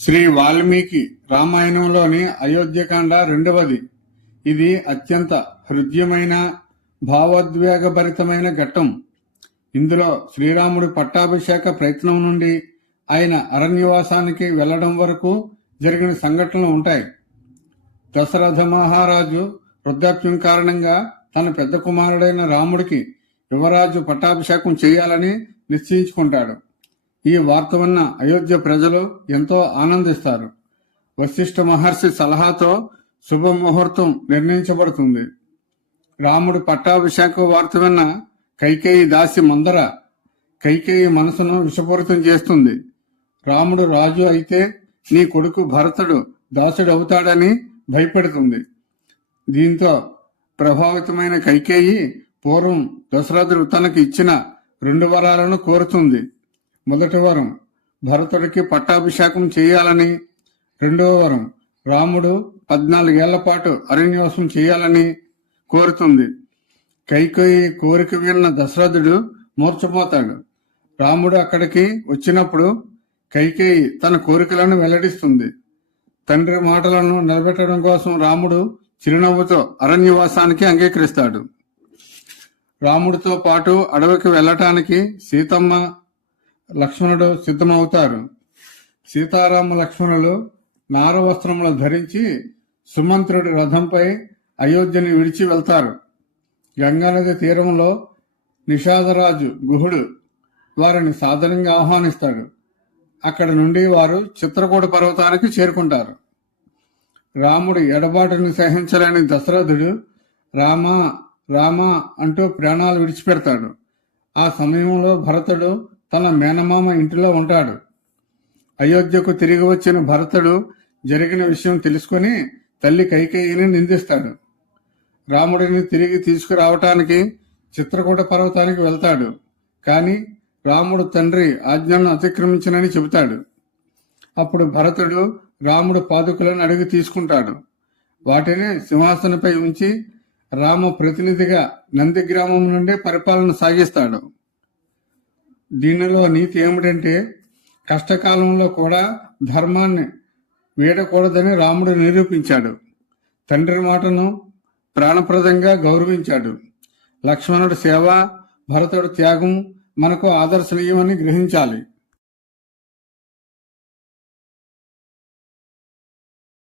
శ్రీ వాల్మీకి రామాయణంలోని అయోధ్యకాండ రెండవది. ఇది అత్యంత హృద్యమైన భావోద్వేగభరితమైన ఘట్టం. ఇందులో శ్రీరాముడి పట్టాభిషేక ప్రయత్నం నుండి ఆయన అరణ్యవాసానికి వెళ్ళడం వరకు జరిగిన సంఘటనలు ఉంటాయి. దశరథ మహారాజు వృద్ధాప్యం కారణంగా తన పెద్ద కుమారుడైన రాముడికి యువరాజు పట్టాభిషేకం చేయాలని నిశ్చయించుకుంటాడు. ఈ వార్త విన్న అయోధ్య ప్రజలు ఎంతో ఆనందిస్తారు. వశిష్ఠ మహర్షి సలహాతో శుభముహూర్తం నిర్ణయించబడుతుంది. రాముడి పట్టాభిషేక వార్త విన్న కైకేయి దాసి మందర కైకేయి మనసును విషపూరితం చేస్తుంది. రాముడు రాజు అయితే నీ కొడుకు భరతుడు దాసుడు అవుతాడని భయపెడుతుంది. దీంతో ప్రభావితమైన కైకేయి పూర్వం దశరథుడు తనకు ఇచ్చిన రెండు వరాలను కోరుతుంది. మొదటి వరం భరతుడికి పట్టాభిషేకం చేయాలని. రెండవ వరం రాముడు పద్నాలుగేళ్ళ పాటు అరణ్యవాసం చేయాలని కోరుతుంది. కైకేయి కోరిక విన్న దశరథుడు మూర్చపోతాడు రాముడు అక్కడికి వచ్చినప్పుడు కైకేయి తన కోరికలను వెల్లడిస్తుంది. తండ్రి మాటలను నిలబెట్టడం కోసం రాముడు చిరునవ్వుతో అరణ్యవాసానికి అంగీకరిస్తాడు. రాముడితో పాటు అడవికి వెళ్ళటానికి సీతమ్మ లక్ష్మణుడు సిద్ధమవుతారు. సీతారామ లక్ష్మణులు నారవస్త్రములు ధరించి సుమంత్రుడి రథంపై అయోధ్యని విడిచి వెళ్తారు. గంగానది తీరంలో నిషాదరాజు గుహుడు వారిని సాధారణంగా ఆహ్వానిస్తాడు. అక్కడ నుండి వారు చిత్రకూట పర్వతానికి చేరుకుంటారు. రాముడి ఎడబాటుని సహించలేని దశరథుడు రామ రామ అంటూ ప్రాణాలు విడిచిపెడతాడు. ఆ సమయంలో భరతుడు తన మేనమామ ఇంటిలో ఉంటాడు. అయోధ్యకు తిరిగి వచ్చిన భరతుడు జరిగిన విషయం తెలుసుకొని తల్లి కైకేయిని నిందిస్తాడు. రాముడిని తిరిగి తీసుకురావటానికి చిత్రకూట పర్వతానికి వెళ్తాడు. కానీ రాముడు తండ్రి ఆజ్ఞను అతిక్రమించనని చెబుతాడు. అప్పుడు భరతుడు రాముడు పాదుకులను అడిగి తీసుకుంటాడు. వాటిని సింహాసనపై ఉంచి రామ ప్రతినిధిగా నంది గ్రామం నుండి పరిపాలన సాగిస్తాడు. దీనిలో నీతి ఏమిటంటే కష్టకాలంలో కూడా ధర్మాన్ని వీడకూడదని రాముడు నిరూపించాడు. తండ్రి మాటను ప్రాణప్రదంగా గౌరవించాడు. లక్ష్మణుడి సేవ భరతుడి త్యాగం మనకు ఆదర్శనీయమని గ్రహించాలి.